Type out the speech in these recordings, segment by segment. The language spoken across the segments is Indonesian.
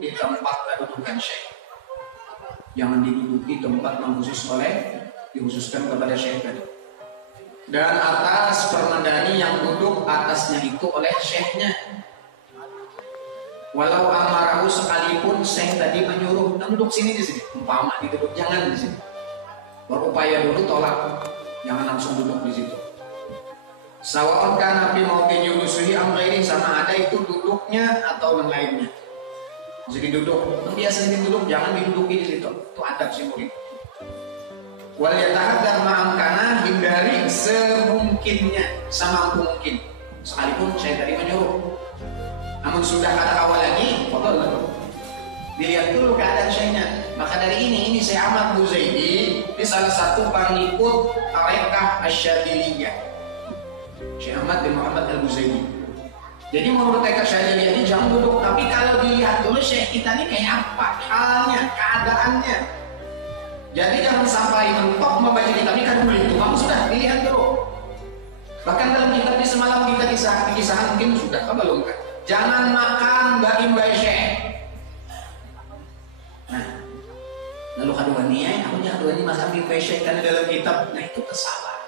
di tempat kedudukan syekh. Jangan diduduki tempat yang dikhususkan kepada syekh tadi. Dan atas permadani yang duduk atasnya itu oleh syekhnya. Walau amarahu sekalipun syekh tadi menyuruh, duduk sini di sini, umpama duduk, jangan di sini. Berupaya dulu tolak, jangan langsung duduk di situ. Sawa'un kana fi mawqin yulusuhi am ghairi, sama ada itu duduknya atau yang lainnya. Jadi duduk, biasa duduk, jangan diduduki di situ. Itu adab si murid. Wal yatahaddan ma'amkana, hindari semungkinnya, semampu mungkin. Sekalipun saya tadi menyuruh. Namun sudah ada awal lagi, fadhal. Dilihat dulu keadaan syekhnya. Maka dari ini Syekh Ahmad Buzaidi ini salah satu pengikut tarekah Asyadziliyah. Syekh Ahmad bin Muhammad Al-Buzaidi. Jadi menurut mereka Syadziliyah ini jangan duduk, tapi kalau dilihat dulu syekh kita ini kayak apa halnya, keadaannya. Jadi jangan sampai mentok membaca kitab ini kan itu kamu sudah dilihat dulu. Bahkan dalam kitab ini semalam kita kisah mungkin sudah belum kan? Jangan makan bayi syekh. Nah, lalu kedua niat, aku kedua ini makan bayi syekh karena dalam kitab, nah itu kesalahan.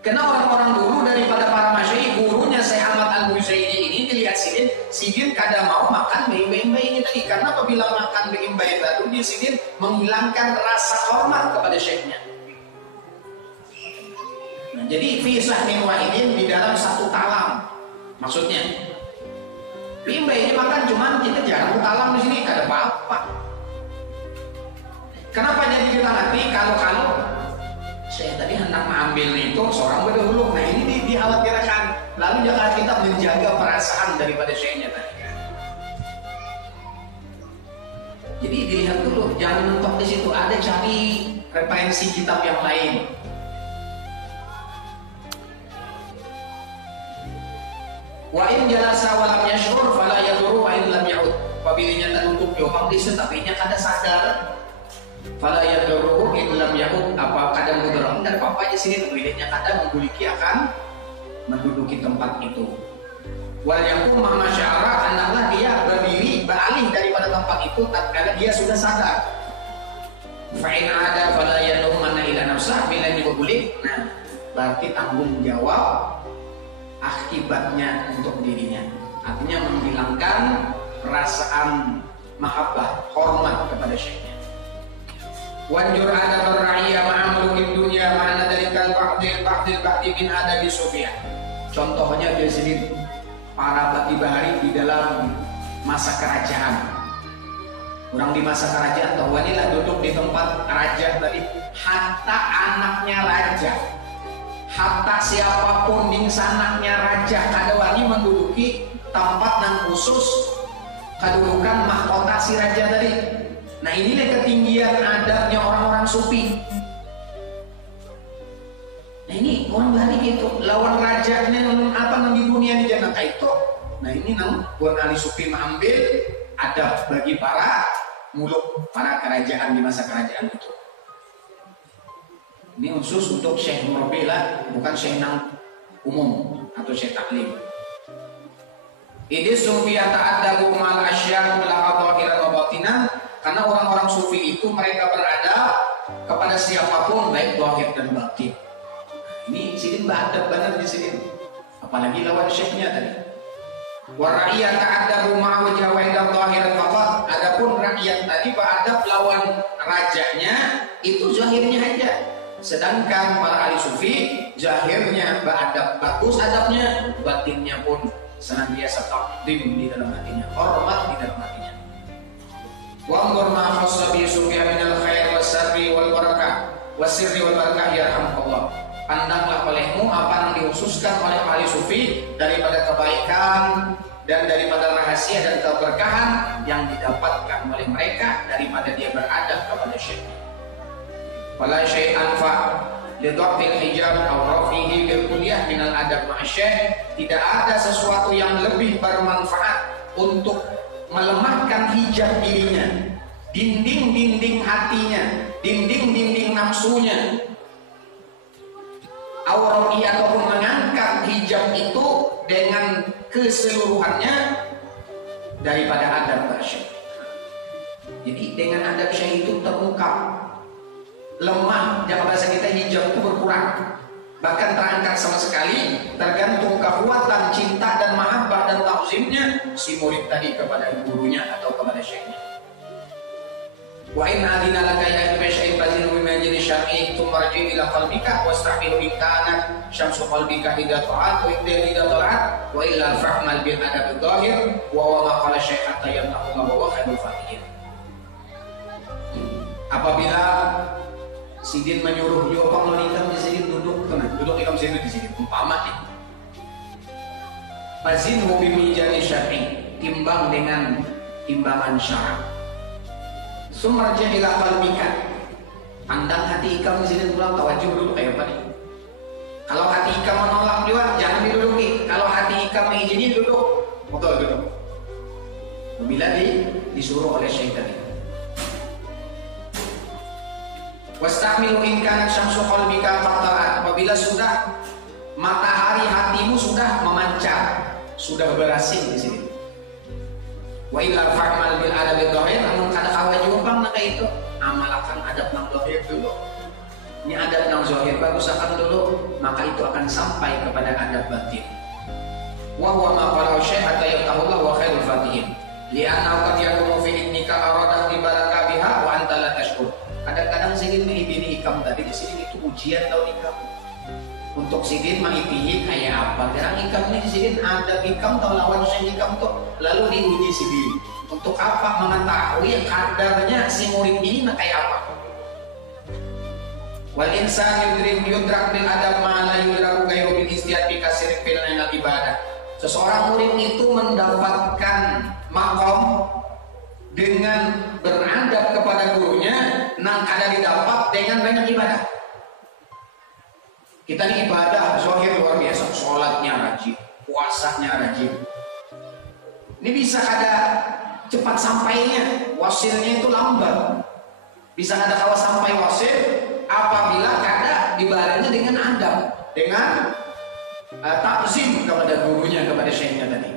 Karena orang-orang dulu daripada para masyayikh, gurunya Syekh Ahmad Al-Buzaidi ini dilihat sidin kada mau makan bayi ini tadi. Karena apabila makan bayi tadi, dia sidin menghilangkan rasa hormat kepada syekhnya. Nah, jadi fisah min wahidin di dalam satu talam. Maksudnya, bayi ini makan cuman kita jarang talam di sini kada apa-apa. Kenapa jadi kita ngerti kalau saya tadi hendak mengambil itu seorang berdahulu. Nah ini dikhawatirkan. Lalu jangan kita menjaga perasaan daripada syekhnya tadi. Jadi dilihat dulu, jangan mentok di situ. Ada cari referensi kitab yang lain. Wa in jalasa wa lam yashur fala yadurru wa in lam ya'ud. Apabila tak untuk jawab di situ tapi nya kada sadar. Fala yadurru in lam ya'ud, apa kadang mudarat dan apa aja sini pemiliknya kadang mengguliki akan menduduki tempat itu. Wal yakum ma syara, hendaklah dia berdiri beralih daripada tempat itu tatkala dia sudah sadar. Fa in ada fala yanum mana ila nafsah, bila dibuli, nah berarti tanggung jawab akibatnya untuk dirinya. Artinya menghilangkan perasaan mahabbah, hormat kepada syekhnya. Wanjur ada berra'iyah ma'amlukin dunia ma'ana dari ba'dil ba'di bin adabi sufiyah. Contohnya di sini para bagi bahari di dalam masa kerajaan. Orang di masa kerajaan tahu inilah duduk di tempat raja tadi. Hatta anaknya raja, hatta siapapun di sanaknya raja kadawani menduduki tempat yang khusus kedudukan mahkota si raja tadi. Nah inilah ketinggian adabnya orang-orang sufi. Nah ini orang berani gitu, lawan rajanya apa di dunia di janaka itu. Nah ini buat ahli sufi mengambil adab bagi para muluk, para kerajaan di masa kerajaan itu. Ini khusus untuk syekh murabbilah, bukan syekh nang umum atau syekh taklim. Ini sufiyah ta'addabu mal asyar bil adhahir wa batinan. Karena orang-orang sufi itu mereka berada kepada siapapun baik zahir dan batin. Ini sidin beradab benar di sini. Apalagi lawan syekhnya tadi. Wa ra'iyat ta'addabu ma'a wajha wa inda zahiran faqat. Adapun rakyat tadi beradab lawan rajanya itu zahirnya aja. Sedangkan para ahli sufi zahirnya beradab bagus adabnya, batinnya pun senantiasa takdim di dalam hatinya, hormat di dalam hatinya. Wa'mur ma khassa bi sufiya minal khair was-sirri wal barakah was-sirri wal barakah yarhamukallah. Pandanglah olehmu apa yang dikhususkan oleh ahli sufi daripada kebaikan dan daripada rahasia dan keberkahan yang didapatkan oleh mereka daripada dia beradab kepada syekh. Wala syai'an fa lidhaqil hijab aw rafihi bil kulliyah minal adab ma'asy. Tidak ada sesuatu yang lebih bermanfaat untuk melemahkan hijab dirinya, dinding-dinding hatinya, dinding-dinding nafsunya, awra'i ataupun mengangkat hijab itu dengan keseluruhannya daripada adab basyar. Jadi dengan adab syekh itu terungkap lemah, jangan bahasa kita hijab itu berkurang, bahkan terangkat sama sekali, tergantung kekuatan cinta dan mahabbah dan ta'zimnya si murid tadi kepada gurunya atau kepada syekhnya. Wa in adina laka ya ibn syekh bazil bi majlis syar'i tumarji ila qalbika wastahmilu in kana syamsu qalbika idza ta'at wa idza tala'at wa illa fahmal bil adab adh-dhahir wa huwa ma qala syekh hatta yamtahu wa khairul fatihin. Apabila Sidin menyuruh Jopang Lonikam di sini duduk ikam sini di sini umpama nih. Fazin hobi mijani syar'i, timbang dengan timbangan syara. Sumarja ila qalbika, pandang hati ikam di sini pulang tawajuh dulu kayak apa nih. Kalau hati ikam menolak juga jangan diduduki. Kalau hati ikam mengizini duduk, betul duduk. Bila disuruh oleh syaitan. Wastamilu in kana syamsu qalbika qatarat, apabila sudah matahari hatimu sudah memancar, sudah berasing di sini. Wa illa fa'mal bil adab adh-dhahir, namun kada kawa jumpang nak itu amalkan adab nang dhahir dulu. Ini adab nang zahir bagus akan dulu, maka itu akan sampai kepada adab batin. Wa huwa ma qala syekh hatta yaqulullah wa khairul fatihin. Li'anna qad yakunu fi innika arada ibalaka biha wa anta la tashkur. Kadang-kadang Sidin mengibini ikam tadi di sini itu ujian tau ikam. Untuk Sidin mengibihi kayak apa? Karena ikam ini di Sidin ada ikam tau lawan syekh ikam tuh lalu diuji Sidin. Untuk apa? Mengetahui kadarnya si murid ini kayak apa. Wal insan yudrak bil adab ma la yudraku ghairu bil istiyad bi kasrin fil ibadah. Seseorang murid itu mendapatkan makom dengan beradab kepada gurunya, nang kada didapat dengan banyak ibadah. Kita ini ibadah zahir luar biasa, sholatnya rajin, puasanya rajin. Ini bisa ada cepat sampainya, wasilnya itu lambat. Bisa ada kawas sampai wasil apabila kada dibarengi dengan adab, dengan ta'zim kepada gurunya, kepada syekhnya tadi.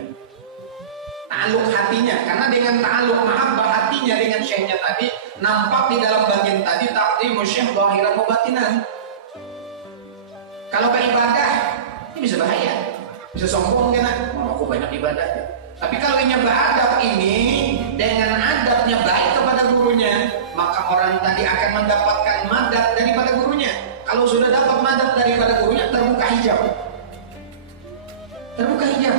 Ta'aluk hatinya, karena dengan ta'aluk mahabbah hatinya dengan syekhnya tadi nampak di dalam batin tadi ta'zimu syekh zahiran wa batinan. Kalau ke ibadah ini bisa bahaya, bisa sombong kan, aku banyak ibadah ya. Tapi kalau ini beradab ini dengan adabnya baik kepada gurunya, maka orang tadi akan mendapatkan madad daripada gurunya. Kalau sudah dapat madad daripada gurunya, terbuka hijab. Terbuka hijab.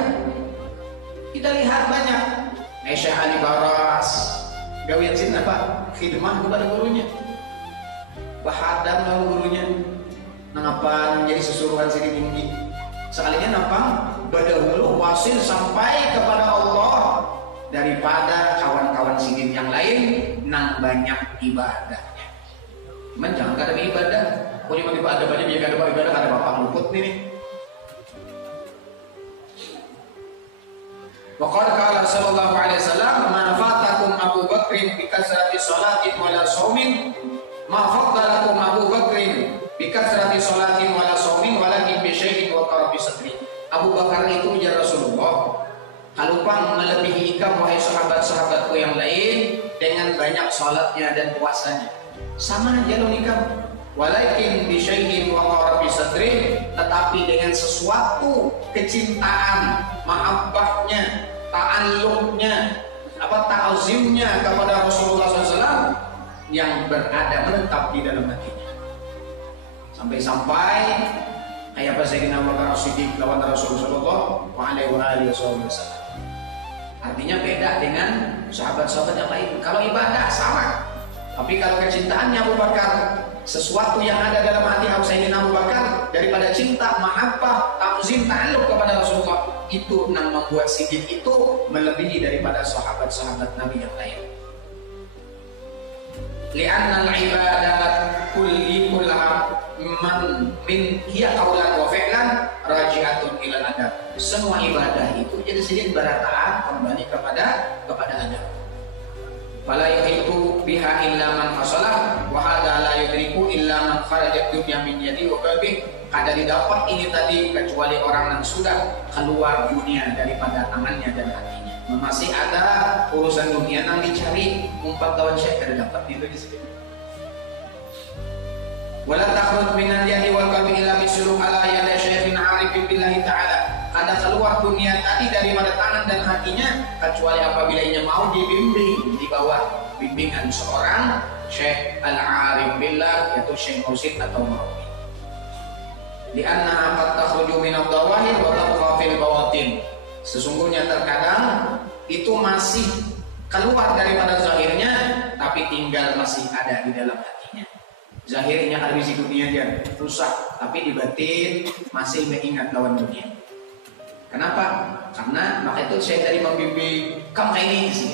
Kita lihat banyak Syekh Ali Baras gawian sin apa? Khidmah kepada gurunya. Bahadam dengan gurunya. Nangapa menjadi susuruhan sini tinggi. Sekalinya nampang berdahulu wasil sampai kepada Allah daripada kawan-kawan sidin yang lain nang banyak ibadahnya. Cuman jangan kada ibadah. Kok di ibadah banyak biar kada ibadah kada bapak luput nih. Waqad qala sallallahu alaihi wasallam ma fatakum Abu Bakrin bi kasrati salatin wala shaumin ma faddalakum Abu Bakrin bi kasrati salatin wala shaumin walakin bi syai'in wa qarabi sadri. Abu Bakar itu ya Rasulullah kalupang melebihi ikam wahai sahabat-sahabatku yang lain dengan banyak salatnya dan puasanya. Sama aja loh ikam. Walakin bi syai'in wa qarabi sadri, tetapi dengan sesuatu kecintaan, mahabbahnya, ta'alluqnya, ta'zimnya kepada Rasulullah SAW yang berada menetap di dalam hatinya. Sampai-sampai kayak apa Sayyidina Abu Bakar As-Siddiq lawan Rasulullah SAW. Artinya beda dengan sahabat-sahabat yang lain. Kalau ibadah sama, tapi kalau kecintaannya Abu Bakar, sesuatu yang ada dalam hati Sayyidina Abu Bakar daripada cinta, mahabbah, ta'zim, ta'alluq kepada Rasulullah, itu yang membuat Siddiq itu melebihi daripada sahabat-sahabat Nabi yang lain. Li'anna al-ibadat kullaha man min hiya qaulan wa fi'lan raji'atun ila adab. Semua ibadah itu jadi Siddiq berataan kembali kepada adab. Fala yahitu biha illa man fasalah wa hadha la yudriku illa man kharajat dunya min yadi wa qalbi. Kada didapat ini tadi kecuali orang yang sudah keluar dunia daripada tangannya dan hatinya. masih ada urusan dunia yang dicari, umpat lawan syekh ada dapat itu di sini. Wala takhruj minal yadi wal qalbi illa bisuluk ala yadi syekhin arifin billahi ta'ala. Ada keluar dunia tadi daripada tangan dan hatinya kecuali apabila ia mau dibimbing di bawah bimbingan seorang syekh al-arif billah, yaitu syekh mursyid atau murabbi. Li'annaha qad takhruju min ad-dawahir wa tabqa fil bawatin. Sesungguhnya terkadang itu masih keluar daripada zahirnya tapi tinggal masih ada di dalam hatinya. Zahirnya habis dunia aja rusak, tapi di batin masih mengingat lawan dunia. Kenapa? Karena maka itu saya tadi membimbing kamu kayak ini sih,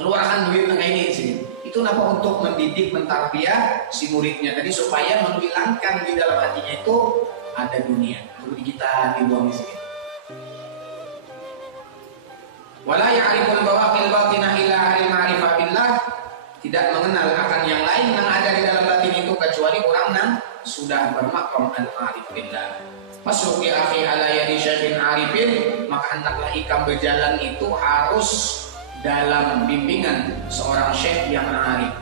keluarkan duit kayak ini sih. Itu kenapa? Untuk mendidik, mentarbiyah si muridnya tadi supaya menghilangkan di dalam hatinya itu ada dunia. Jadi kita dibuang di sini. Wala ya'riful bawaqil batinah illa ahli ma'rifah billah. Tidak mengenal akan yang lain yang ada di dalam batin itu kecuali orang yang sudah bermakom al-arif billah. Masuk ya akhi ala yadi syekhin arifin, maka hendaklah ikam berjalan itu harus dalam bimbingan seorang syekh yang arif.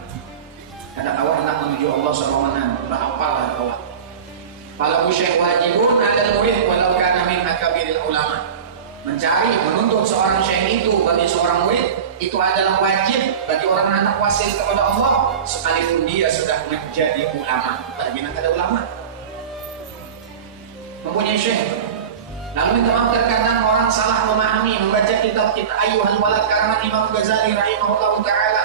Ada kawan hendak menuju Allah SWT, berapalah kawan. Kalau syekh wajibun ada murid walau kana min akabiril ulama. Mencari, menuntut seorang syekh itu bagi seorang murid itu adalah wajib bagi orang anak wasil kepada Allah sekalipun dia sudah menjadi ulama. Bagaimana ada ulama mempunyai syekh. Lalu minta maaf terkadang orang salah memahami membaca kitab kita Ayyuhal Walad karena Imam Ghazali rahimahullah taala.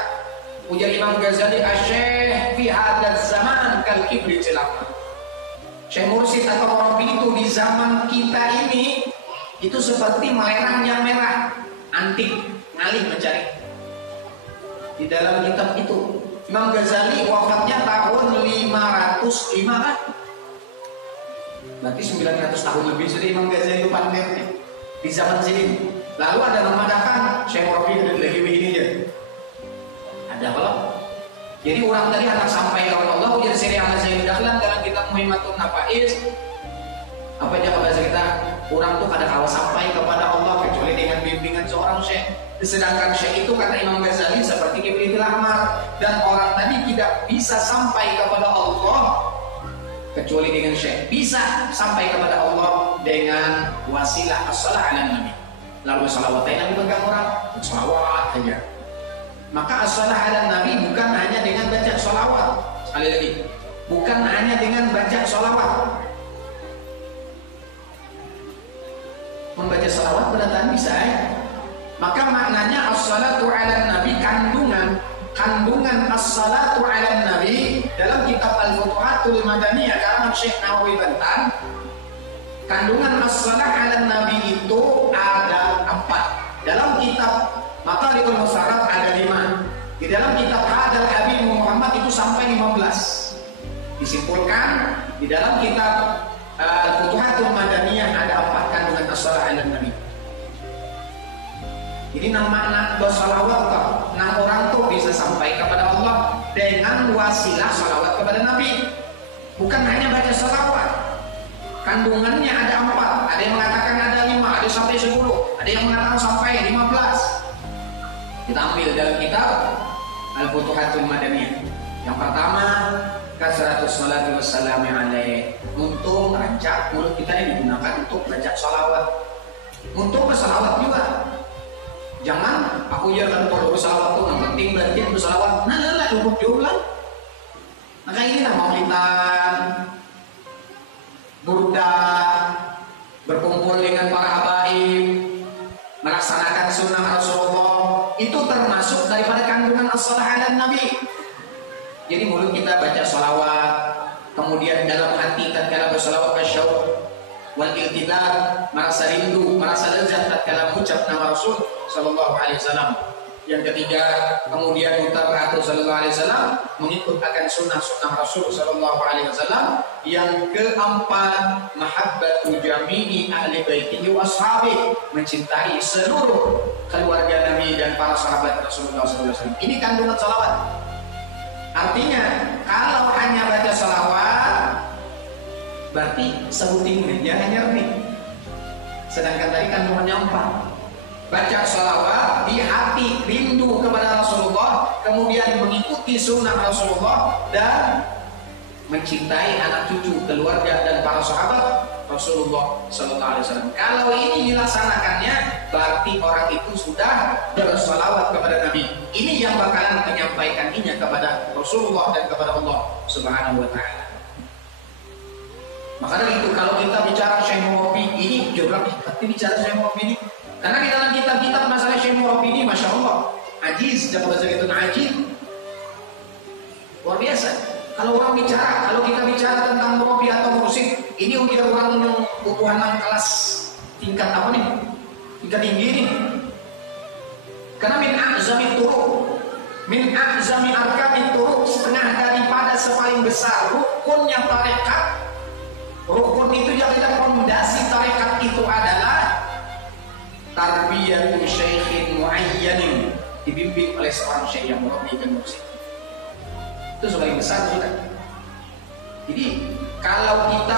Ujar Imam Ghazali, "Asy-syekh fi hadzal zaman kal kibri celaka." Syekh mursyid atau murabbi itu di zaman kita ini itu seperti melerang yang merah, antik, ngalih mencari. Di dalam kitab itu Imam Ghazali wafatnya tahun 505 kan? Berarti 900 tahun lebih sudah Imam Ghazali patennya di zaman sini. Lalu ada mengatakan Syekh Murabbi dari ini aja. Ada kalau jadi orang tadi hendak sampai kepada Allah ujar siri amal saya dalam kitab Muhimmatun Nafais. Apa aja bahasa kita? Orang tuh kada kawa sampai kepada Allah kecuali dengan bimbingan seorang syekh. Sedangkan syekh itu kata Imam Ghazali seperti Kibritul Ahmar, dan orang tadi tidak bisa sampai kepada Allah kecuali dengan syekh. Bisa sampai kepada Allah dengan wasilah as-salah ala nabi. Lalu salawatnya Nabi pegang orang, salawat aja. Maka as-salah ala nabi bukan hanya dengan baca salawat. Sekali lagi, bukan hanya dengan baca salawat. Membaca salawat benar-benar bisa ya. Maka maknanya as-salatu ala nabi, kandungan as-salatu ala nabi dalam kitab Al-Futuhatul Madaniyah karangan Syekh Nawawi Bantan. Kandungan as-salah ala nabi itu ada 4. Dalam kitab Matalibul Musarraf ada 5. Di dalam kitab Hadal Habib Muhammad itu sampai 15. Disimpulkan di dalam kitab Al-Futuhatul Madaniyah ada 4 kandungan as-salah ala nabi. Jadi makna bersalawat kok, orang tuh bisa sampai kepada Allah dengan wasilah salawat kepada Nabi. Bukan hanya baca salawat. Kandungannya ada 4. Ada yang mengatakan ada 5, ada sampai 10, ada yang mengatakan sampai 15. Kita ambil dalam kitab Al-Futuhatul Madaniyah. Yang pertama, kasratus salatu wassalamu alaihi. Untuk rancak mulut kita ini digunakan untuk baca salawat. Untuk bersalawat juga. Jangan aku jangan perlu bersalawat tuh, yang penting berarti bersalawat. Nah, cukup diulang. Maka inilah maulidan, burda, berkumpul dengan para habaib, melaksanakan sunnah Rasulullah. Itu termasuk daripada kandungan as-salah ala nabi. Jadi mulut kita baca salawat, kemudian dalam hati tatkala bersalawat asyauq wal iltizam, merasa rindu, merasa lezat tatkala mengucap nama Rasul sallallahu alaihi wasallam. Yang ketiga, kemudian mutaba'atu sallallahu alaihi wasallam, mengikut akan sunnah-sunnah Rasul sallallahu alaihi wasallam. Yang keempat, mahabbatu jami'i ahli baitihi wa ashabihi, mencintai seluruh keluarga Nabi dan para sahabat Rasulullah sallallahu alaihi wasallam. Ini kandungan salawat. Artinya, kalau hanya baca salawat berarti sebutin meja hanya nih. Sedangkan tadi kandungannya 4. baca salawat di hati, rindu kepada Rasulullah, kemudian mengikuti sunnah Rasulullah dan mencintai anak cucu, keluarga dan para sahabat Rasulullah Sallallahu Alaihi Wasallam. Kalau ini dilaksanakannya, berarti orang itu sudah bersalawat kepada Nabi. Ini yang bakalan menyampaikannya kepada Rasulullah dan kepada Allah Subhanahu Wa Taala. Maka dari itu kalau kita bicara Syekh Murabi ini juga tapi bicara Syekh Murabi ini, karena di dalam kitab-kitab masalah Syekh Murabi ini, masya Allah, ajiz, dan bahasa itu ajiz, luar biasa. Kalau kita bicara tentang murabi atau mursyid, ini udah orang yang bukuhanan kelas tingkat apa nih? Tingkat tinggi nih. Karena min a'zami turuq, min a'zami arkanit turuq, setengah daripada sepaling besar rukunnya tarekat. Rukun itu yang adalah fondasi tarekat itu adalah tarbiyatu syaikhin muayyanin, dibimbing oleh seorang syekh yang murabi dan mursyid. Itu sebagai besar sudah. Jadi kalau kita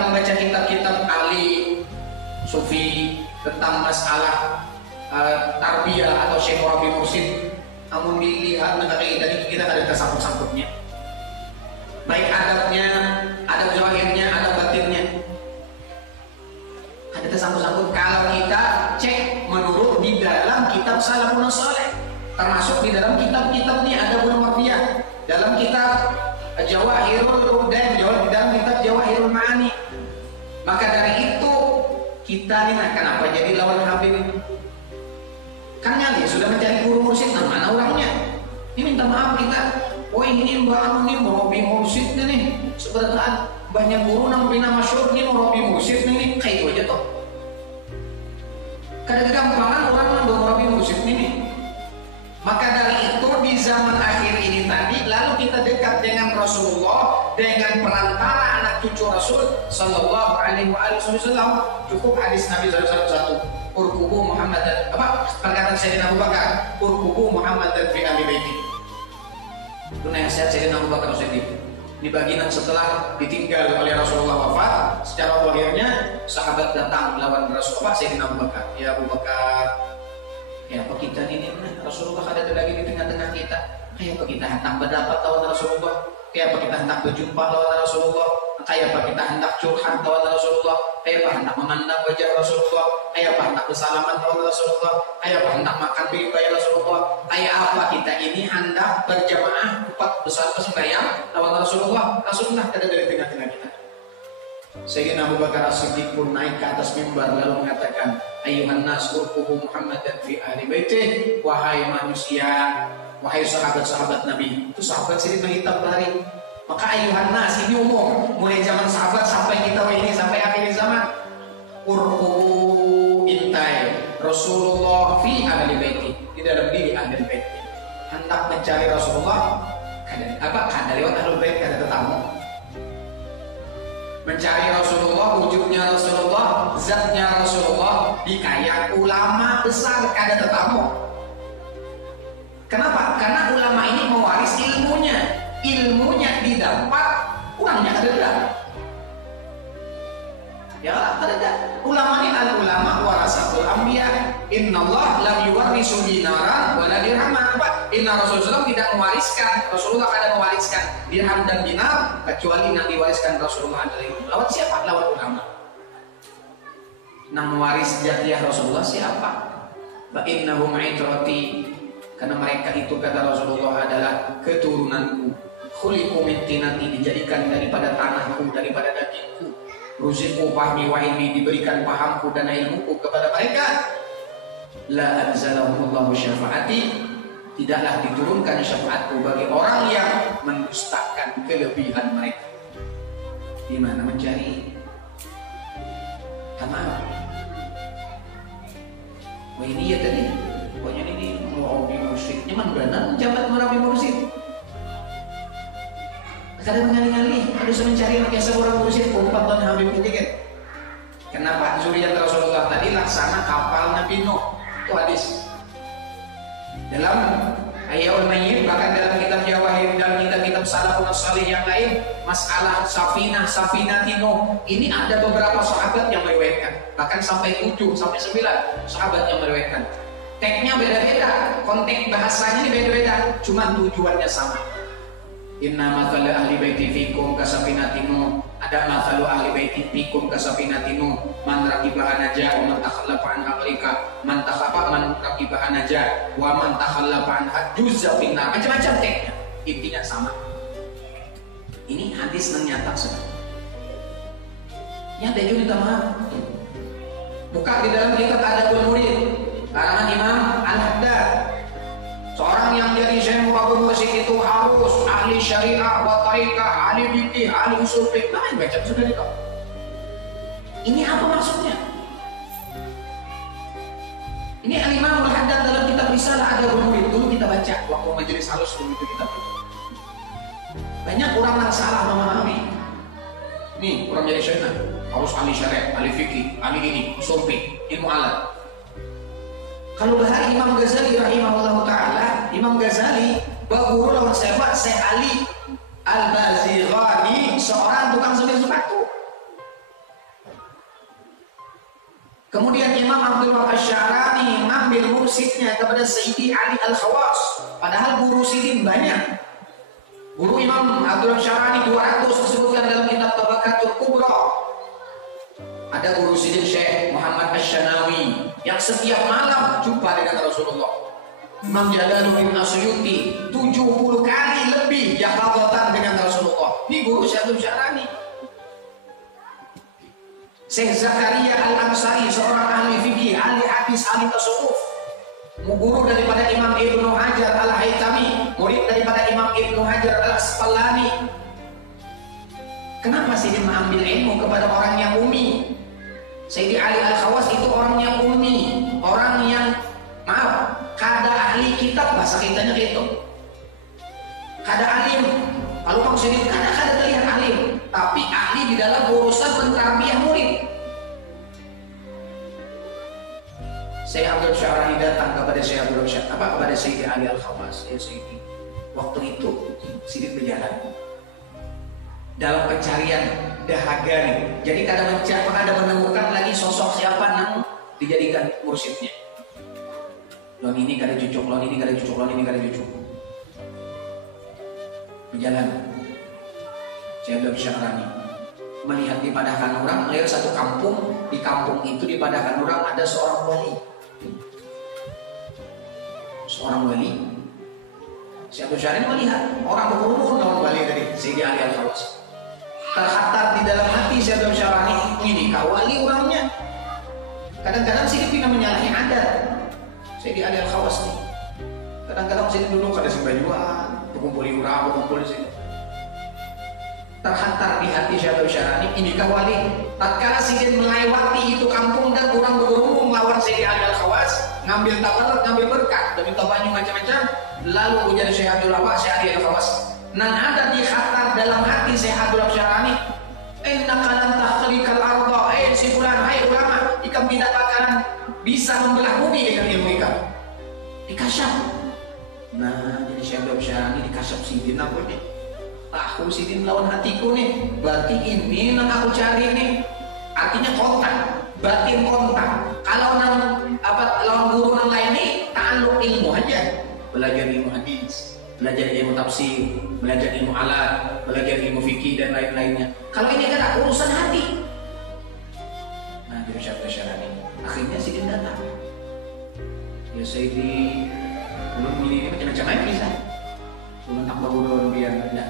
membaca kitab-kitab ahli sufi tentang masalah tarbiyah atau syekh murabi mursyid, namun dilihat negara kita ada tersangkut-sangkutnya. Baik adabnya, adab zahirnya, adab batinnya. Ada tersangkut-sangkut kalau kita cek menurut di dalam kitab Salafun Saleh. Termasuk di dalam kitab-kitab ini ada Murabiyah, dalam kitab Jawahirul Rudan, di dalam kitab Jawahirul Ma'ani. Maka dari itu kita ini kenapa jadi lawan Habib ini? Kan nyali sudah mencari guru mursyid, mana orangnya? Ini minta maaf kita. Oh ini mbak anu nih murabi mursyid nih. Sebenarnya banyak guru nang bina masyhur nih murabi mursyid nih, kayak itu aja toh. Kadang-kadang gampangan orang nang murabi mursyid nih. Maka dari itu di zaman akhir ini tadi, lalu kita dekat dengan Rasulullah dengan perantara anak cucu Rasul Sallallahu Alaihi Wasallam. Cukup hadis Nabi SAW, urkubu Muhammad dan perkataan Sayyidina Abu Bakar, urkubu Muhammad dan fi ahli baiti. Itu nasihat Sayyidina Abu Bakar Siddiq. Di bagian setelah ditinggal oleh Rasulullah wafat, secara akhirnya sahabat datang melawan Rasulullah. Sayyidina Abu Bakar, ya Abu Bakar, ya apa kita ini Rasulullah ada lagi di tengah-tengah kita. Kayak apa kita hendak berdapat lawan Rasulullah? Kayak apa kita hendak berjumpa lawan Rasulullah? Kayak apa kita hendak curhat lawan Rasulullah? Kayak apa hendak memandang wajah Rasulullah? Kayak apa hendak bersalaman lawan Rasulullah? Kayak apa hendak makan beribadah Rasulullah? Kayak apa kita ini hendak berjamaah empat besar sembahyang lawan Rasulullah? Rasulullah ada dari tengah-tengah kita. Sayyidina Abu Bakar As-Siddiq pun naik ke atas mimbar lalu mengatakan, ayyuhan nas urqubu Muhammadan fi ahli baitih, wahai manusia, wahai sahabat-sahabat Nabi. Itu sahabat sini menghitam hari. Maka ayyuhan nas ini umum, mulai zaman sahabat sampai kita ini sampai akhir zaman. Urqubu intai Rasulullah fi ahli baitih, di dalam diri ahli baitih. Hendak mencari Rasulullah, kan lewat ahli bait kada tetamu. Mencari Rasulullah, wujudnya Rasulullah, zatnya Rasulullah, dikayak ulama besar kada tetamu. Kenapa? Karena ulama ini mewaris ilmunya didapat, orangnya kada ada. Ya kada. Ulama ini al-ulama warasatul anbiya. Innallah lam yuwarrisu dinaran wala dirhaman. Inna Rasulullah tidak mewariskan, Rasulullah kada mewariskan dirham dan dinar, kecuali yang diwariskan Rasulullah adalah ilmu. Lawan siapa? Lawan ulama. Nang mewaris jatiyah Rasulullah siapa? Fa innahum itrati, karena mereka itu kata Rasulullah adalah keturunanku. Khuliqu min tinati, dijadikan daripada tanahku, daripada dagingku. Ruziqu fahmi wa ilmi, diberikan pahamku dan ilmuku kepada mereka. La anzalahumullahu syafaati, tidaklah diturunkan syafaatku bagi orang yang mendustakan kelebihan mereka. Di mana mencari? Karena wah ini ya tadi, pokoknya ini murabi mursyid. Nyaman benar menjabat murabi mursyid. Kadang mengali-ngali, harus mencari anak yang seorang mursyid, umpat dan Habib ini kan. Kenapa zuriat Rasulullah tadi laksana kapal Nabi Nuh? Itu hadis. Dalam Ahyaul Mayyit, bahkan dalam kitab Jawahir, dalam kitab Salafun Salih yang lain, masalah Safinah Nuh, ini ada beberapa sahabat yang meriwayatkan, bahkan sampai 7 sampai 9 sahabat yang meriwayatkan. Teksnya beda-beda, konteks bahasanya ini beda-beda, cuma tujuannya sama. Inna mathalu ahli baiti fikum kasafinati Nuh, ada mathalu ahli baiti fikum kasafinati Nuh, man raqibaha naja wa man takhallafa an aqlika, man raqibaha naja wa man takhallafa an juzza finnar. Macam-macam teksnya, intinya sama. Ini hadis yang nyata semua. Yang dia minta maaf. Buka di dalam kitab Adabul Murid karangan Imam Al-Haddad. Seorang yang jadi syekh Abu Mursyid itu harus ahli syariah, wa tariqah, ahli fikih, ahli usul fiqh. Nah, baca sudah itu. Ini apa maksudnya? Ini Al-Imam Al-Haddad dalam kitab Risalah Adabul Murid dulu kita baca waktu majelis halus dulu itu kita baca. Banyak orang yang salah memahami. Nih, orang jadi syekh harus ahli syariah, ahli fikih, ahli ini, usul fiqh, ilmu alat. Kalau bahari Imam Ghazali rahimahullah ta'ala, Imam Ghazali berguru lawan Syekh Ali Al-Bazighani, seorang tukang semir sepatu. Kemudian Imam Abdul Wahab Asy-Syarani ngambil mursidnya kepada Sayyidi Ali Al-Khawas, padahal guru sidin banyak. Guru Imam Abdul Wahab Asy-Syarani 200 disebutkan dalam kitab Tabaqatul Kubra. Ada guru sidin Syekh Muhammad Asy-Syanawi yang setiap malam jumpa dengan Rasulullah. Imam Jalaluddin Asyuyuti 70 kali lebih yahfadzatan dengan Rasulullah. Ini guru Syekh Syarani. Syekh Zakaria Al-Ansari, seorang ahli fikih, ahli hadis, ahli tasawuf. Guru daripada Imam Ibnu Hajar Al-Haytami, murid daripada Imam Ibnu Hajar Al-Asqalani. Kenapa sih dia mengambil ilmu kepada orang yang ummi? Sayyidi Ali Al-Khawas itu orang yang ummi, orang yang kada ahli kitab, bahasa kitanya gitu. Kada alim. Kalau Bang Syedid kada terlihat alim, tapi ahli di dalam urusan mentarbiyah murid. Saya Abdul Syarani datang kepada saya kepada Sayyidi Ali Al-Khawas. Ya Sayyidi, waktu itu Syedid berjalan dalam pencarian dahaga nih. Jadi kadang menemukan lagi sosok siapa yang dijadikan mursyidnya. Lon ini kada cucuk, lon ini kada cucuk, lon ini kada cucuk. Berjalan. Saya Abdul Syarani melihat di Padahan orang, melihat satu kampung. Di kampung itu di Padahan orang ada seorang wali. Seorang wali. Saya Abdul Syarani melihat orang berkerumun lawan wali tadi, Sayyidi Ali Al-Khawas. Terhatat di dalam hati Syekh Abdul Syarani, ini kawali orangnya. Kadang-kadang sini pina menyalahi adat. Sayyidi Ali Al-Khawas nih. Kadang-kadang sini dulu kada sembahyuan, berkumpul orang, berkumpul di sini. Terhantar di hati Syekh Abdul Syarani, ini kawali. Tatkala sini melewati itu kampung dan orang bergerumun lawan Sayyidi Ali Al-Khawas, ngambil tawarat, ngambil berkat, dan minta banyak macam-macam. Lalu ujar Syekh Abdul Khawas, nan ada di khatar dalam hati Syekh Abdul Syarani, innaka lan takhriqal arda, si fulan, hai ulama, ikam tidak bakalan bisa membelah bumi dengan ilmu ikam. Dikasyaf. Nah, jadi Syekh Abdul Syarani dikasyaf sidin aku nih. Tahu sidin lawan hatiku nih. Berarti ini yang aku cari nih. Artinya kontak, batin kontak. Kalau lawan guru yang lain nih, ta'alluq ilmu aja. Belajar ilmu hadis, belajar ilmu tafsir, belajar ilmu alat, belajar ilmu fikih dan lain-lainnya. Kalau ini kan urusan hati. Nah, jadi Syekh Syarani akhirnya sidin datang. Ya Sayyidi, belum ini macam-macam aja bisa. Belum tak berguru biar tidak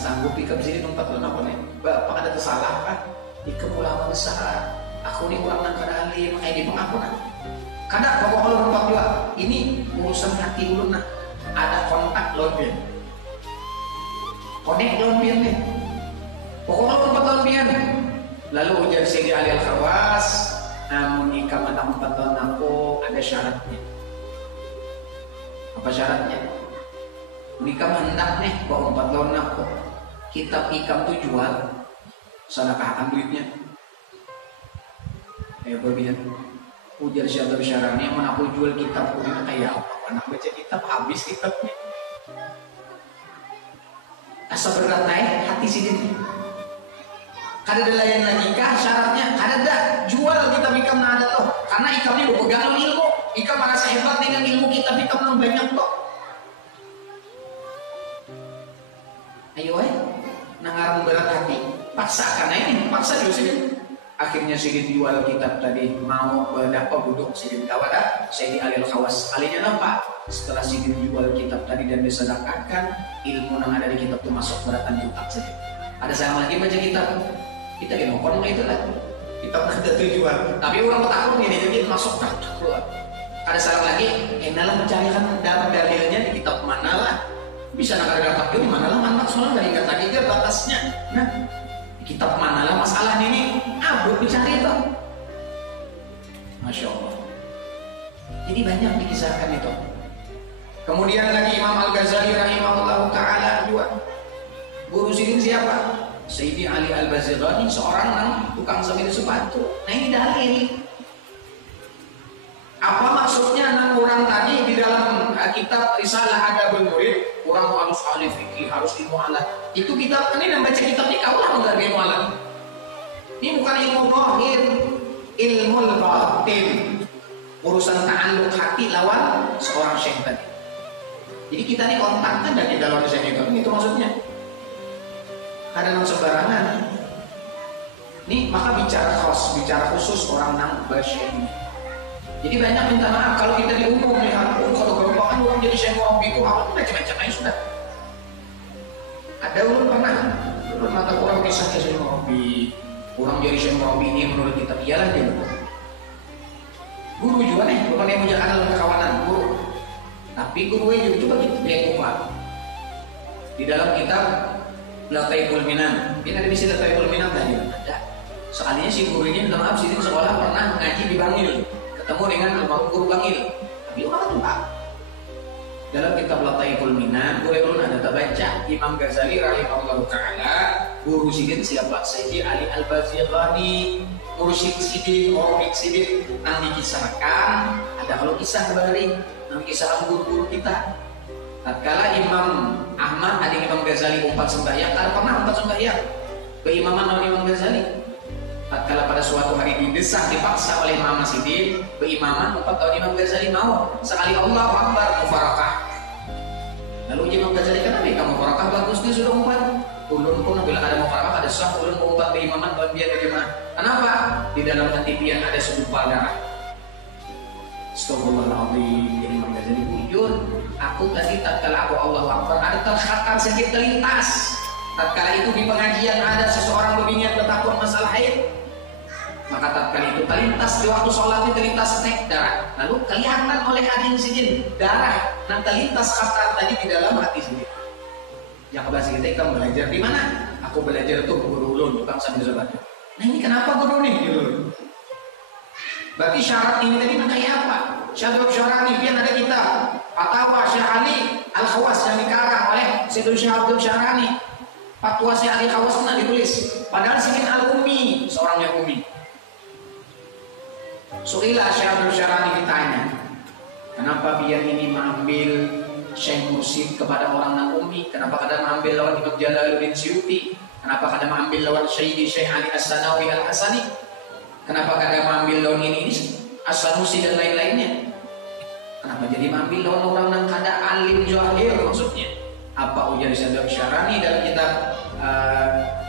sanggup ikam sini tempat lu apa nih? Bapak ada tersalah kan? Ikam ulama besar. Aku nih orang yang kada alim, kayak di pengakuan. Kadang pokok kalau tempat juga. Ini urusan hati dulu nah. Ada kontak lompian, konek lompian nih. Pokoknya tempat lompian. Lalu ujar Sayyidi Ali Al-Khawas, namun nikah mata 4 tahun aku ada syaratnya. Apa syaratnya? Nikah hendak nih bawa 4 tahun aku. Kitab ikam tuh jual, sedekahkan duitnya. Berbihan. Ujar Syekh Abdul Syarani, mana aku jual kitab kuliah kayak apa? anak baca kitab habis kitabnya. Asa berat hati sidin. Kada ada layan lagi kah syaratnya? Kada ada jual kita ikam na ada toh. Karena ikamnya bepegang ilmu. Ikam merasa hebat dengan ilmu kita ikam nang banyak toh. Ayo nangarang berat hati. Paksakan ini, paksa juga sidin. Akhirnya sidin jual kitab tadi mau berdapat duduk sidin kawada. Saya di alil khawas. Kalinya nampak setelah sidin jual kitab tadi dan disedekahkan, ilmu yang ada di kitab itu masuk beratan juta saja. Ada saya lagi baca kitab. Kita mau konon itu lah. Kita ada tujuan. Tapi orang takut ini jadi masuk keluar. Ada salah lagi, enalah mencarikan dapat dalilnya di kitab mana lah. Bisa nak ada dapat di mana lah, mantap soalnya dari kata dia batasnya. Nah, di kitab mana lah masalah ini? Belum dicari itu. Masya Allah. Jadi banyak dikisahkan itu. Kemudian lagi Imam Al-Ghazali rahimahullah ta'ala juga. Guru sidin siapa? Sayyidi Ali Al-Bazirani, seorang yang tukang semir sepatu. Nah ini dalil. Apa maksudnya enam orang tadi di dalam kitab Risalah Adabul Murid, orang harus ahli fikih, harus ilmu alat. Itu kitab ini dan baca kitab ini kaulah enggak ilmu alat. Ini bukan ilmu zahir, ilmu batin. Urusan ta'alluq hati lawan seorang syekh tadi. Jadi kita ini kontakkan dari dalam syekh itu maksudnya. Ada yang sembarangan. Ini maka bicara khusus orang nang basyari. Jadi banyak minta maaf kalau kita di umum lihat, kalau gampang orang jadi syekh murabi itu awal macam-macam aja sudah. Ada orang pernah mata orang kisah syekh murabi, orang jadi syekh murabi ini menurut kita iyalah dia. Guru juga nih, bukan yang punya kanal kekawanan guru. Tapi gurunya juga coba gitu dia kuat. Di dalam kitab Lataiful Minan, ini ada di sini Lataiful Minan tadi ada. Soalnya si guru ini minta maaf, sini sekolah pernah ngaji di Bangil, ketemu dengan almarhum guru Bangil. Tapi orang tuh Pak. Dalam kitab Lataiful Minan, boleh belum ada terbaca Imam Ghazali rahimahullah taala, guru sidin siapa? Sayyidi Ali Al-Bazirani, mursyid sidin, murabbi sidin, yang dikisahkan. Ada kalau kisah kembali, yang kisah guru-guru kita. Tatkala Imam Ahmad ada Imam Ghazali umpat sembahyang, tak pernah umpat sembahyang. Beimaman oleh Imam Ghazali. Tatkala pada suatu hari didesak, dipaksa oleh Imam Sidin, beimaman umpat oleh Imam Ghazali mau. Sekali Allah Akbar mufarakah. Lalu Imam Ghazali kenapa kamu mufarakah bagus dia sudah umpat. Ulun pun bila ada mufarakah ada sah ulun umpat beimaman dan biar bagaimana? Kenapa? Di dalam hati pian ada segumpal darah. Astagfirullahaladzim. Jadi Imam Ghazali bujur. Aku tadi tatkala aku Allah Akbar ada terkhatam sedikit terlintas. Tatkala itu di pengajian ada seseorang berminyak bertakwa masalah haid. Maka tatkala itu terlintas di waktu sholat itu terlintas setek darah. Lalu kelihatan oleh hadin sidin darah yang terlintas khatam tadi di dalam hati sidin. Yang kebelas kita kamu belajar di mana? Aku belajar tuh guru ulun tukang sambil sholat. Nah ini kenapa guru nih? Berarti syarat ini tadi kayak apa? Syarab Syarani pian ada kita Fatwa Syekh Ali Al-Khawas yang dikarang oleh Syekh Syarab Syarani. Fatwa Syekh Ali Al-Khawas pernah ditulis. Padahal Syekh Al-Ummi seorang yang ummi. Suila Syekh Syarani ditanya, kenapa biar ini mengambil Syekh Mursyid kepada orang yang ummi? Kenapa kadang mengambil lawan Imam Jalaluddin Suyuti? Kenapa kadang mengambil lawan Syekh Ali As-Sanawi Al-Hasani? Kenapa kadang mengambil lawan ini As-Sanusi dan lain-lainnya? Kenapa jadi mengambil lawan orang yang kada alim jahil maksudnya? Apa ujar Syekh Syarani dalam kitab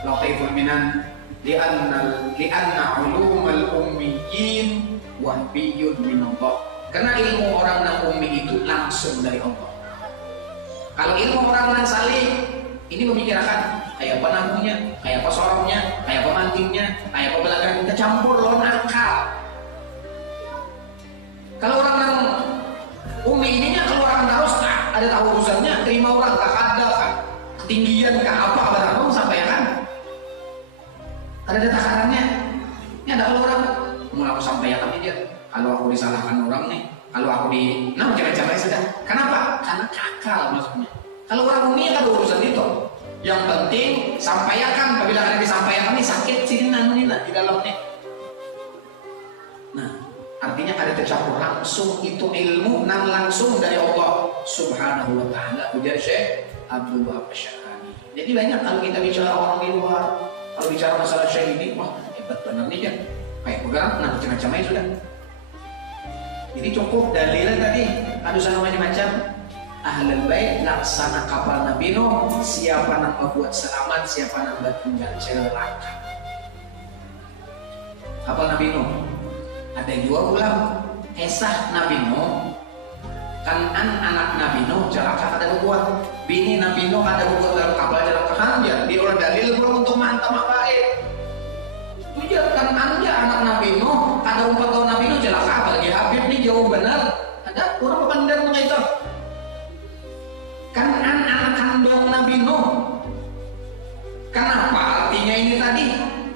Lataiful Minan? Li'anna ulumul ummiyin wahbiyun minallah. Karena ilmu orang yang ummi itu langsung dari Allah. Kalau ilmu orang yang salih ini memikirkan kayak apa namanya, kayak apa sorongnya, kayak apa mantingnya, kayak apa belakang kita campur lo nakal. Kalau orang yang umi ininya keluaran terus, ada tahu urusannya, terima orang tak ada kan, ketinggian ke apa barang sampai kan, ada takarannya. Ini ada kalau orang mau aku sampaikan dia, kalau aku disalahkan orang nih, kalau aku di, nah macam-macam sudah. Kenapa? Karena kakal maksudnya. Kalau orang umi kan urusan itu. Yang penting sampaikan, apabila ada disampaikan ini sakit sini nanti di dalamnya. Nah, Artinya ada tercampur langsung itu ilmu nang langsung dari Allah Subhanahu wa taala. Ujar Syekh Abdul Wahab Asy-Sya'rani. Jadi banyak kalau kita bicara orang di luar, kalau bicara masalah Syekh ini, wah hebat benar nih kan. Kayak pegang nah macam-macam aja sudah. Jadi cukup dalilnya tadi ada sana macam-macam. Ahlul bait laksana kapal Nabi Nuh, siapa nang membuat selamat, siapa nang tinggal celaka. Kapal Nabi Nuh ada dua ulama, Esah Nabi Nuh, Kanan anak Nabi Nuh celaka ada berbuat, bini Nabi Nuh ada berbuat dalam kapal celaka hanja. Dia orang dalil belum untuk mantap baik. Tujuan Kanan aja anak Nabi Nuh ada 4 tahun Nabi Nuh celaka, apalagi Habib nih jauh benar. Ada orang pandang mengaitkan Kanan anak kandung Nabi Nuh. Kenapa artinya ini tadi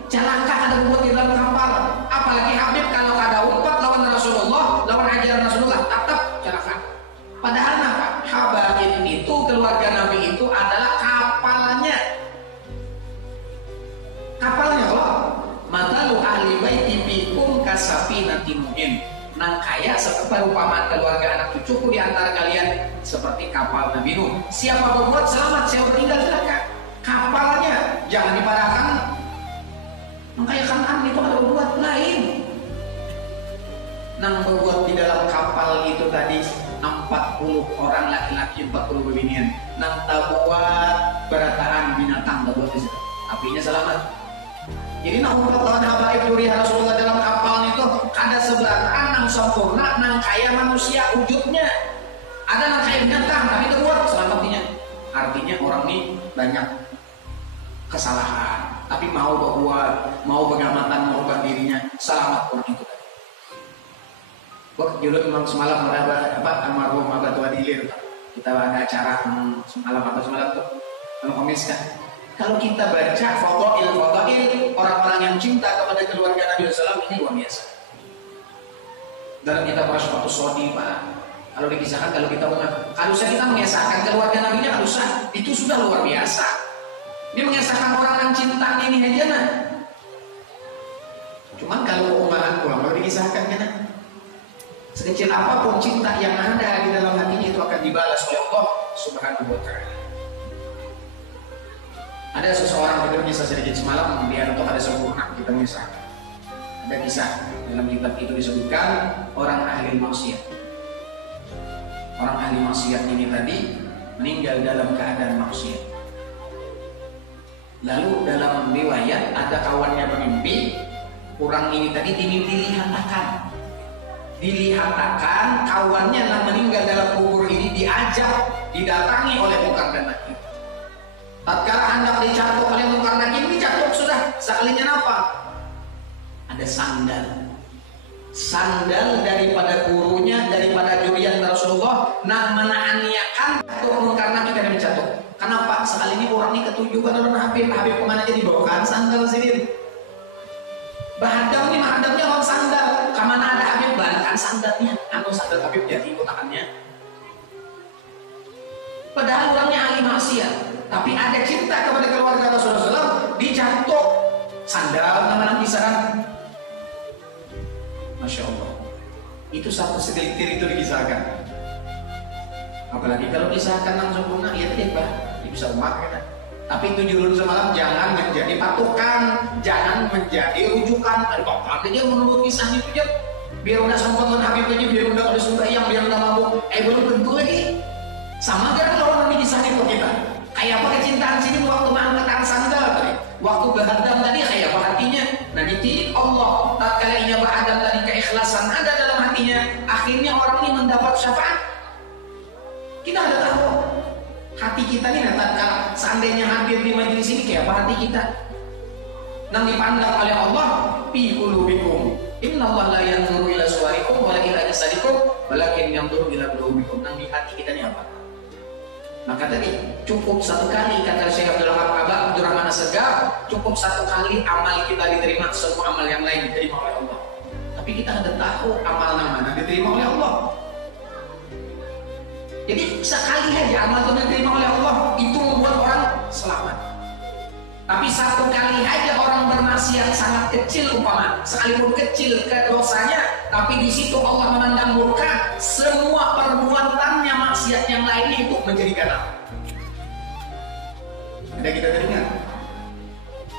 celaka ada berbuat di dalam kapal, apalagi Habib kalau ada umpat lawan Rasulullah, lawan ajaran Rasulullah tetap celaka. Padahal apa? Habaib itu keluarga Nabi itu adalah kapalnya. Kapalnya Allah. Matalu ahli baiti bikum kasafinatin mu'min. Nang kaya seperti perumpamaan keluarga anak cucuku di antara kalian seperti kapal Nabi Nuh. Siapa berbuat selamat, siapa meninggal celaka. Kapalnya jangan dipadahkan. Makanya Kanan itu ada berbuat lain. Nang berbuat di dalam kapal itu tadi 40 orang laki-laki, 40 bebinian. Nang tabuat berataan binatang tabuat di situ. Apinya selamat. Jadi nang 4 tahun habaib duri Rasulullah dalam kapal itu ada sebelahan nang sempurna, nang kaya manusia wujudnya. Ada nang kaya binatang tapi terbuat selamatnya. Artinya orang ini banyak kesalahan, tapi mau berbuat, mau bergamatan, merubah dirinya, selamat orang itu. Julut memang semalam meraba almarhum Abah Tua Dilir. Kita ada acara semalam atau semalam tuh kalau komis kan. Kalau kita baca fadail orang-orang yang cinta kepada keluarga Nabi SAW ini luar biasa. Dalam kitab Rasyfatus Sodi Pak, kalau dikisahkan kalau kita kalau kita mengesahkan keluarga Nabi nya usah, itu sudah luar biasa. Dia mengesahkan orang yang cinta ini aja nah. Cuman kalau umaran pulang kalau dikisahkan kan, sekecil apapun cinta yang ada di dalam hatinya itu akan dibalas oleh Allah Subhanahu wa taala. Ada seseorang kita kisah sedikit semalam dia untuk ada sempurna kita mengisahkan. Ada kisah dalam kitab itu disebutkan orang ahli maksiat. Orang ahli maksiat ini tadi meninggal dalam keadaan maksiat. Lalu dalam riwayat ada kawannya bermimpi, orang ini tadi dilihatakan kawannya yang meninggal dalam kubur ini didatangi oleh Munkar dan Nakir. Tatkala hendak dicatuk oleh Munkar Nakir, dicatuk sudah sekalinya apa? Ada sandal daripada gurunya, daripada jurian Rasulullah, nak menaniakan untuk Munkar Nakir dan mencatuk. Kenapa? Sekali ini orang ini ketujuan oleh Habib kemana aja dibawakan sandal sini. Bahadam nih, mahadamnya orang sandal. Kemana ada Habib bankan sandalnya, atau sandal Habib jadi ikut tangannya. Padahal orangnya ahli maksiat, tapi ada cinta kepada keluarga Rasulullah SAW, dicatuk sandal nama kisaran. Masya Allah, itu satu segelintir itu dikisahkan. Apalagi kalau kisahkan langsung sempurna, ya tidak bisa umat kan. Tapi itu julun semalam jangan menjadi patokan, jangan menjadi rujukan. Ada bapak aja menurut kisahnya itu aja. Biar udah sempat dengan Habib aja, biar udah ada sembahyang, biar udah mabuk. Belum tentu lagi. Sama kan kalau orang ini kisah itu kita. Kayak apa kecintaan sini waktu mengangkat sandal tadi, waktu berhadam tadi kayak apa hatinya. Nah dititip Allah. Tatkala ini berhadam tadi keikhlasan ada dalam hatinya, akhirnya orang ini mendapat syafaat. Kita ada tahu hati kita ini tatkala seandainya hadir di majelis ini kayak apa hati kita. Nang dipandang oleh Allah fi qulubikum. Innallaha la yanzuru ila suwarikum wala ila jasadikum walakin yanzuru ila qulubikum. Nang di hati kita ini apa? Maka tadi cukup satu kali kata Syekh Abdurrahman As-Segaf, cukup satu kali amal kita diterima, semua amal yang lain diterima oleh Allah. Tapi kita ada tahu amal mana diterima oleh Allah. Jadi sekali aja amal itu diterima oleh Allah itu membuat orang selamat. Tapi satu kali aja orang bermaksiat sangat kecil umpama, sekalipun kecil dosanya tapi di situ Allah memandang murka, semua perbuatannya maksiat yang lainnya itu menjadi gatal. Ada kita teringat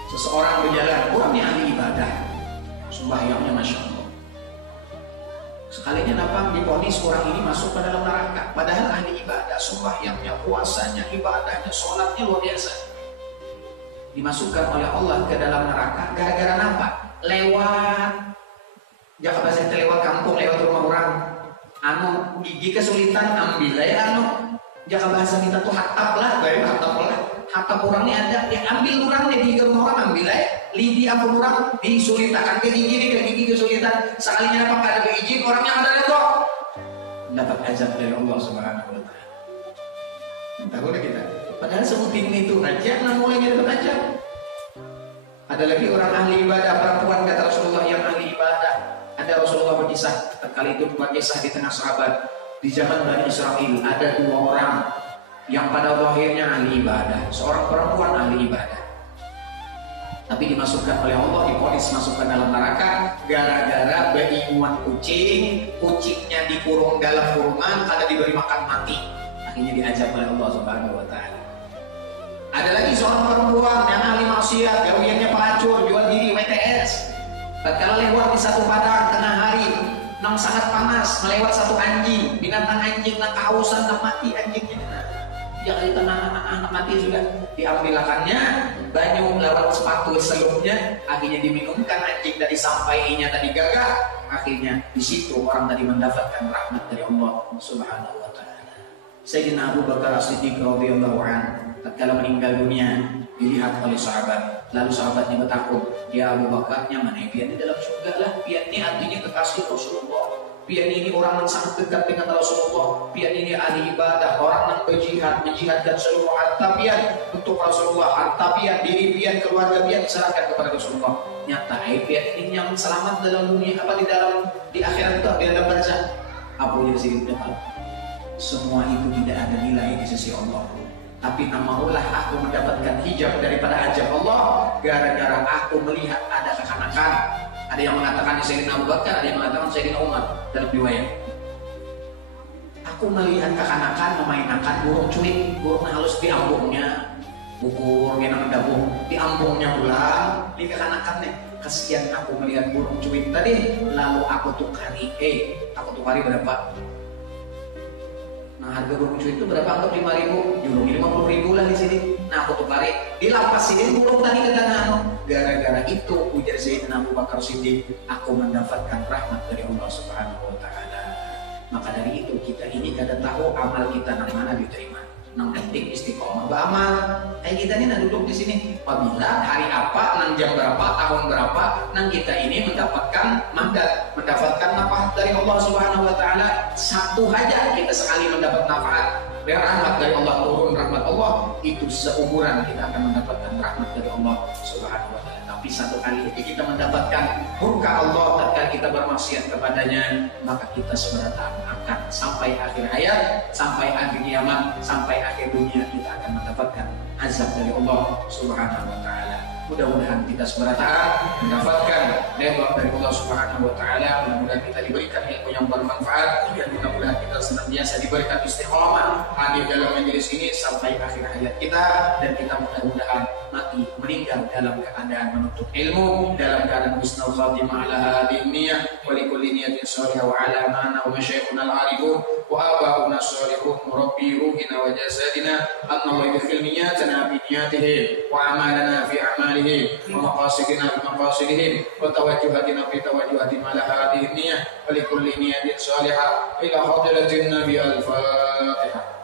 seseorang berjalan, orangnya ahli ibadah, sembahyangnya masya Allah. Sekalinya nampak diponis orang ini masuk ke dalam neraka, padahal ahli ibadah, sembahyangnya, puasanya, ibadahnya, sholatnya luar biasa. Dimasukkan oleh Allah ke dalam neraka gara-gara nampak lewat, jaka bahasa lewat kampung, lewat rumah orang, anu gigi kesulitan ambil ya anu, jaka bahasa kita tuh hatap lah, baru hatap lah, hatap orangnya ada, yang ambil orangnya di rumah orang ambil ya, lidi apa orang disulitan, ke gigi kesulitan, sekalinya nampak ada berizin orangnya ada letok, dapat azab dari Allah Subhanahu Wa Taala. Tahu deh kita. Padahal sebutin itu aja, nah mulainya dapat aja. Ada lagi orang ahli ibadah, perempuan kata Rasulullah yang ahli ibadah. Ada Rasulullah berkisah, kali itu buat kisah di tengah sahabat. Di zaman Bani Israel ada dua orang yang pada akhirnya ahli ibadah. Seorang perempuan ahli ibadah. Tapi dimasukkan oleh Allah, diponis masukkan dalam neraka gara-gara beinguan kucing, kucingnya dikurung dalam kurungan, kada diberi makan mati. Akhirnya diajar oleh Allah Subhanahu Wa Taala. Ada lagi seorang perempuan yang ahli maksiat, gawiannya pelacur, jual diri, WTS. Tatkala lewat di satu padang tengah hari, nang sangat panas, melewat satu anjing, binatang anjing nang kehausan, nang mati anjingnya. Ya kali anak mati sudah diambilakannya, banyu lewat sepatu selumnya, akhirnya diminumkan anjing dari sampainya tadi gagah. Akhirnya di situ orang tadi mendapatkan rahmat dari Allah Subhanahu Wa Taala. Sayyidina Abu Bakar As-Siddiq radhiyallahu anhu tatkala meninggal dunia dilihat oleh sahabat, lalu sahabatnya bertakut, ya Abu Bakarnya mana pian di dalam surga lah, pian ini artinya kekasih Rasulullah, pian ini orang yang sangat dekat dengan Rasulullah, pian ini ahli ibadah, orang yang berjihad, menjihadkan seluruh harta pian untuk Rasulullah, harta pian, diri pian, keluarga pian diserahkan kepada Rasulullah. Nyata pian ini yang selamat dalam dunia apa di akhirat itu di dalam barzah. Abu Yazid dapat semua itu tidak ada nilai di sisi Allah. Tapi namaulah aku mendapatkan hijab daripada ajab Allah gara-gara aku melihat ada kekanakan. Ada yang mengatakan Sayyidina Abu Bakar, ada yang mengatakan Sayyidina Umar dalam riwayat. Aku melihat kekanakan memainkan burung cuit, burung halus di ambungnya, bukur yang mendabung di ambungnya pula, di kekanakannya. Kasihan aku melihat burung cuit tadi, lalu aku tukari, berapa? Nah harga burung cuit itu berapa? Anggap 5.000, jurungi 50.000 lah di sini. Nah aku tukari, dilapas sini burung tadi ke tanah. Gara-gara itu ujar Sayyidina Abu Bakar Siddiq, aku mendapatkan rahmat dari Allah Subhanahu Wa Taala. Maka dari itu kita ini kada tahu amal kita nang mana diterima. Nang penting istiqomah beramal. Kayak kita ini nang duduk di sini. Apabila hari apa, nang jam berapa, tahun berapa, nang kita ini mendapatkan mandat, mendapatkan nafas dari Allah Subhanahu Wa Taala. Satu aja kita sekali mendapat nafas, rahmat dari Allah, turun rahmat Allah, itu seumuran kita akan mendapatkan rahmat dari Allah Subhanahu Wa Taala. Tapi satu kali kita mendapatkan murka Allah tatkala kita bermaksiat kepadanya, maka kita sebenarnya akan sampai akhir hayat, sampai akhir kiamat, sampai akhir dunia kita akan mendapatkan azab dari Allah Subhanahu Wa Taala. Mudah-mudahan kita sebenarnya mendapatkan redha dari Allah Subhanahu Wa Taala. Mudah-mudahan kita diberikan ilmu yang bermanfaat dan mudah-mudahan kita senantiasa diberikan istiqomah hadir dalam majelis ini sampai akhir hayat kita, dan kita mudah-mudahan mati meninggal dalam keadaan menuntut ilmu, dalam keadaan husnul khatimah ala hadhihi niyyah wa li kulli niyatin shalihah wa ala mana wa masyayikhuna al-arifun wa abauna shalihun murabbi ruhina wa jasadina annahu yudkhil niyyatana bi niyyatihim wa amalana fi a'malihim wa maqasidina bi maqasidihim wa tawajjuhatina fi tawajjuhatihim ala hadhihi niyyah wa li kulli niyatin shalihah ila hadratin nabi al-fatihah.